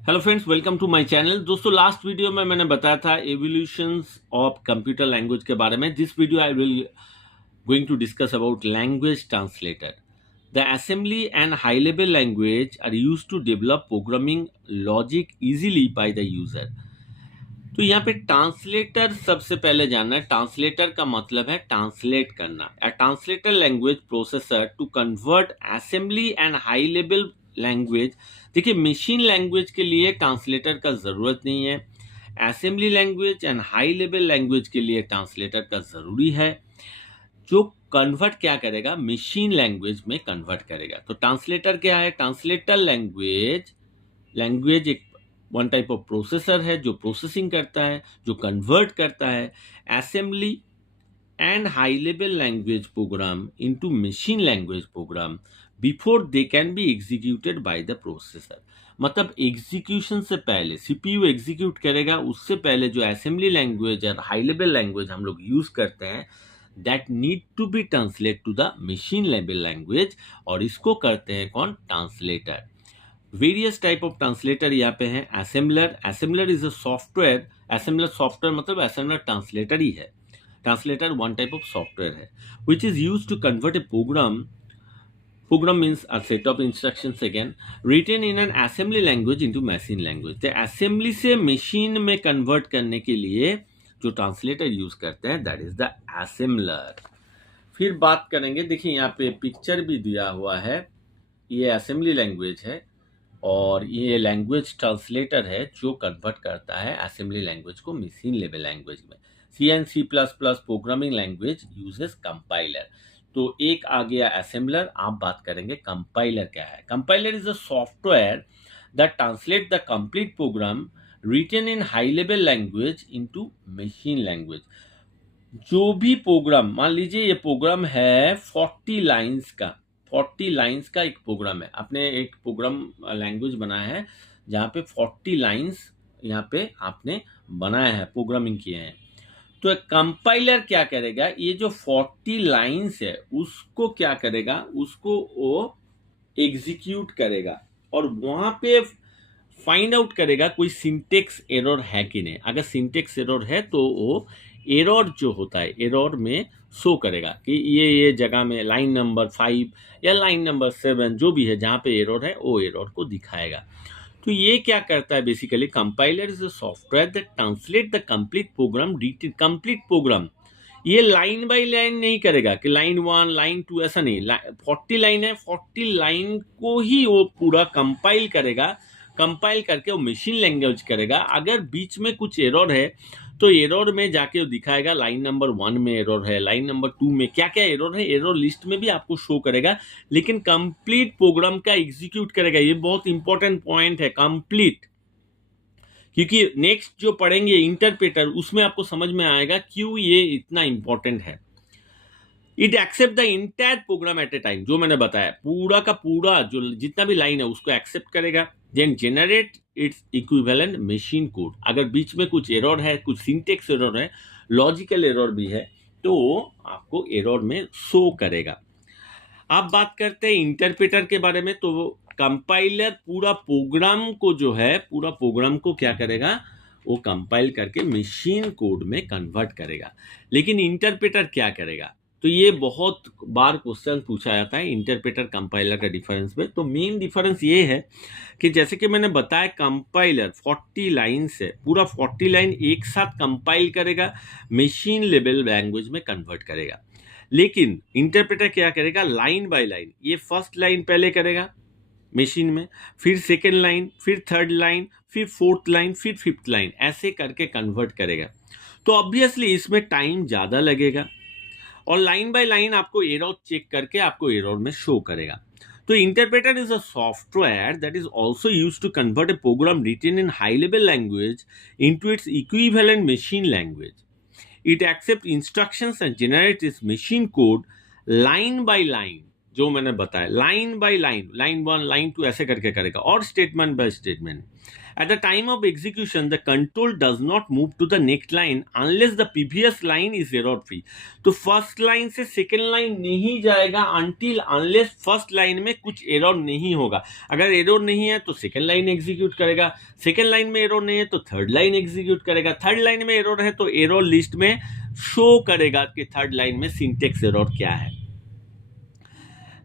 Hello friends, welcome to my channel. दोस्तों, last video में मैंने बताया था एवोल्यूशंस ऑफ कंप्यूटर लैंग्वेज के बारे में। This video I will going to discuss about language translator. The assembly and high level language are used to develop programming logic easily by the user. तो यहाँ पे ट्रांसलेटर सबसे पहले जानना है। ट्रांसलेटर का मतलब है ट्रांसलेट करना। A translator language processor to convert assembly and high level language. देखिए, मशीन लैंग्वेज के लिए ट्रांसलेटर का ज़रूरत नहीं है। Assembly language and high level language के लिए ट्रांसलेटर का ज़रूरी है, जो कन्वर्ट क्या करेगा, मशीन लैंग्वेज में कन्वर्ट करेगा। तो ट्रांसलेटर क्या है? ट्रांसलेटर लैंग्वेज एक वन टाइप ऑफ प्रोसेसर है जो प्रोसेसिंग करता है, जो कन्वर्ट करता है assembly and high level language program into machine language program before they can be executed by the processor. मतलब एग्जीक्यूशन से पहले, सीपीयू एग्जीक्यूट करेगा उससे पहले जो असेंबली लैंग्वेज और हाई लेवल लैंग्वेज हम लोग यूज करते हैं, that need to be translate to the machine level language, और इसको करते हैं कौन? Translator. Various type of translator यहाँ पे हैं। Assembler is a software. Assembler software मतलब असेंबलर ट्रांसलेटर ही है। Translator one type of software है which is use to convert a program means a set of instructions again written in an assembly language into machine language। तो assembly से machine में convert करने के लिए जो ट्रांसलेटर यूज करते हैं, दैट इज द असेंबलर। फिर बात करेंगे, देखिए यहाँ पे पिक्चर भी दिया हुआ है। ये असेंबली लैंग्वेज है और ये लैंग्वेज ट्रांसलेटर है जो कन्वर्ट करता है असेंबली लैंग्वेज को मशीन लेवल लैंग्वेज में। C and C plus plus programming language uses compiler. तो एक आ गया असेंबलर, आप बात करेंगे कंपाइलर क्या है। Compiler is a software that translate the complete program written in high level language into machine language. जो भी प्रोग्राम, मान लीजिए ये प्रोग्राम है 40 लाइंस का, 40 लाइंस का एक प्रोग्राम है। आपने एक प्रोग्राम लैंग्वेज बनाया है जहाँ पे 40 लाइंस यहाँ पे आपने बनाया है, प्रोग्रामिंग किए हैं। तो कंपाइलर क्या करेगा, ये जो 40 लाइंस है उसको क्या करेगा, उसको वो एग्जीक्यूट करेगा और वहां पे फाइंड आउट करेगा कोई सिंटेक्स एरर है कि नहीं। अगर सिंटेक्स एरर है तो वो एरर जो होता है, एरर में शो करेगा कि ये जगह में लाइन नंबर 5 या लाइन नंबर 7 जो भी है जहाँ पे एरर है, वो एरर को दिखाएगा। तो ये क्या करता है basically, compiler is a software that translate the complete program, complete program. ये लाइन बाय लाइन नहीं करेगा कि लाइन 1 लाइन 2 ऐसा नहीं। 40 लाइन है, 40 लाइन को ही वो पूरा कंपाइल करेगा। कंपाइल करके वो मशीन लैंग्वेज करेगा। अगर बीच में कुछ एरर है तो एरर में जाके वो दिखाएगा लाइन नंबर 1 में एरर है, लाइन नंबर 2 में क्या क्या एरर है, एरर लिस्ट में भी आपको शो करेगा। लेकिन कंप्लीट प्रोग्राम का एग्जीक्यूट करेगा। ये बहुत इंपॉर्टेंट पॉइंट है, कंप्लीट। क्योंकि नेक्स्ट जो पढ़ेंगे इंटरप्रेटर, उसमें आपको समझ में आएगा क्यों ये इतना इंपॉर्टेंट है। It accept the entire program at a time, जो मैंने बताया पूरा का पूरा जो जितना भी लाइन है उसको एक्सेप्ट करेगा। Then generate its equivalent machine code. अगर बीच में कुछ एरर है, कुछ सिंटेक्स एरर है, लॉजिकल एरर भी है, तो आपको एरर में शो करेगा। आप बात करते हैं इंटरप्रेटर के बारे में। तो कंपाइलर पूरा प्रोग्राम को जो है, पूरा प्रोग्राम को क्या करेगा, वो कंपाइल करके मशीन कोड में कन्वर्ट करेगा। लेकिन इंटरप्रेटर क्या करेगा, तो ये बहुत बार क्वेश्चन पूछा जाता है इंटरप्रेटर कंपाइलर का डिफरेंस में। तो मेन डिफरेंस ये है कि जैसे कि मैंने बताया, कंपाइलर 40 लाइन से पूरा 40 लाइन एक साथ कंपाइल करेगा, मशीन लेवल लैंग्वेज में कन्वर्ट करेगा। लेकिन इंटरप्रेटर क्या करेगा, लाइन बाय लाइन। ये फर्स्ट लाइन पहले करेगा मशीन में, फिर सेकेंड लाइन, फिर थर्ड लाइन, फिर फोर्थ लाइन, फिर फिफ्थ लाइन, ऐसे करके कन्वर्ट करेगा। तो ऑब्वियसली इसमें टाइम ज़्यादा लगेगा और लाइन बाय लाइन आपको एरर चेक करके आपको एरर में शो करेगा। तो interpreter is a software that is also use to convert a program written in high level language into its equivalent machine language. It accepts instructions and generates its machine code line by line जो मैंने बताया, line by line, line 1 line 2 ऐसे करके करेगा, और statement by statement. At the time of execution, the control does not move to the next line unless the previous line is error free. तो first line से second line नहीं जाएगा until unless first line में कुछ error नहीं होगा. अगर error नहीं है तो सेकेंड लाइन एग्जीक्यूट करेगा, सेकेंड लाइन में एरर नहीं है तो थर्ड लाइन एग्जीक्यूट करेगा, थर्ड लाइन में एरर है तो एरर लिस्ट में शो करेगा कि थर्ड लाइन में सिंटेक्स एरर क्या है.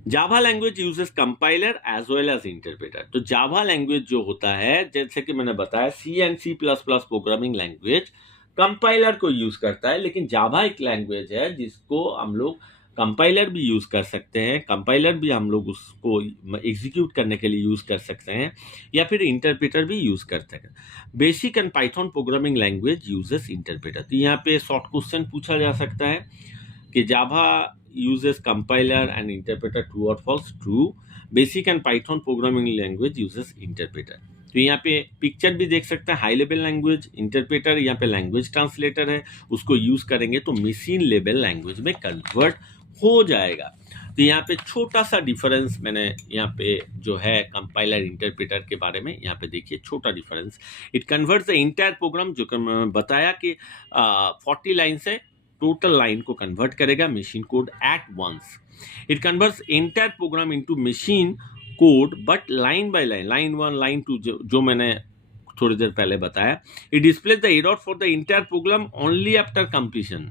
Java language uses compiler as well as interpreter. तो जावा लैंग्वेज जो होता है, जैसे कि मैंने बताया, C and C plus plus programming language compiler को यूज करता है, लेकिन जावा एक लैंग्वेज है जिसको हम लोग कंपाइलर भी यूज कर सकते हैं, कंपाइलर भी हम लोग उसको एग्जीक्यूट करने के लिए यूज कर सकते हैं, या फिर इंटरप्रेटर भी यूज कर सकते हैं. Basic and Python programming language uses interpreter. तो यहाँ पे शॉर्ट क्वेश्चन पूछा जा सकता है कि जावा uses compiler and interpreter, true or false. True. Basic and Python programming language uses interpreter. तो यहाँ पे पिक्चर भी देख सकते हैं, हाई लेवल लैंग्वेज इंटरप्रेटर, यहाँ पे लैंग्वेज ट्रांसलेटर है, उसको यूज करेंगे तो मशीन लेवल लैंग्वेज में कन्वर्ट हो जाएगा. तो यहाँ पे छोटा सा डिफरेंस मैंने यहाँ पे जो है कंपाइलर इंटरप्रेटर के बारे में यहाँ पे देखिए, छोटा difference. It converts the entire program, जो कि मैं बताया कि 40 लाइन से टोटल लाइन को कन्वर्ट करेगा machine code at once. It converts entire program into machine code but line by line, line 1 line 2, जो मैंने थोड़ी देर पहले बताया. It displays the error for the entire program only after completion.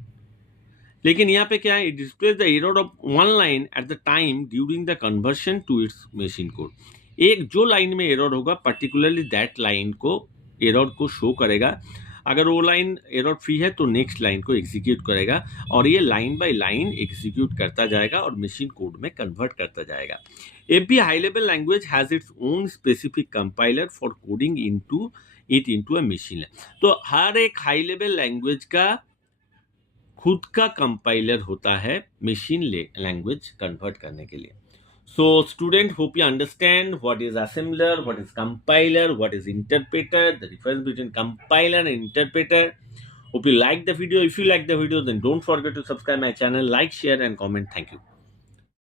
लेकिन यहाँ पे क्या है, it displays the error of one line at the time during the conversion to its machine code. एक जो लाइन में एरर होगा पर्टिकुलरली दैट लाइन को एरर को शो करेगा. अगर वो लाइन एरर फ्री है तो नेक्स्ट लाइन को एग्जीक्यूट करेगा, और ये लाइन बाय लाइन एग्जीक्यूट करता जाएगा और मशीन कोड में कन्वर्ट करता जाएगा. Every high level language has its own specific compiler for coding into a machine. तो हर एक हाई लेवल लैंग्वेज का खुद का कंपाइलर होता है मशीन लैंग्वेज कन्वर्ट करने के लिए. So student, hope you understand what is assembler, what is compiler, what is interpreter, the difference between compiler and interpreter. Hope you like the video. If you like the video, then don't forget to subscribe my channel, like, share and comment. Thank you.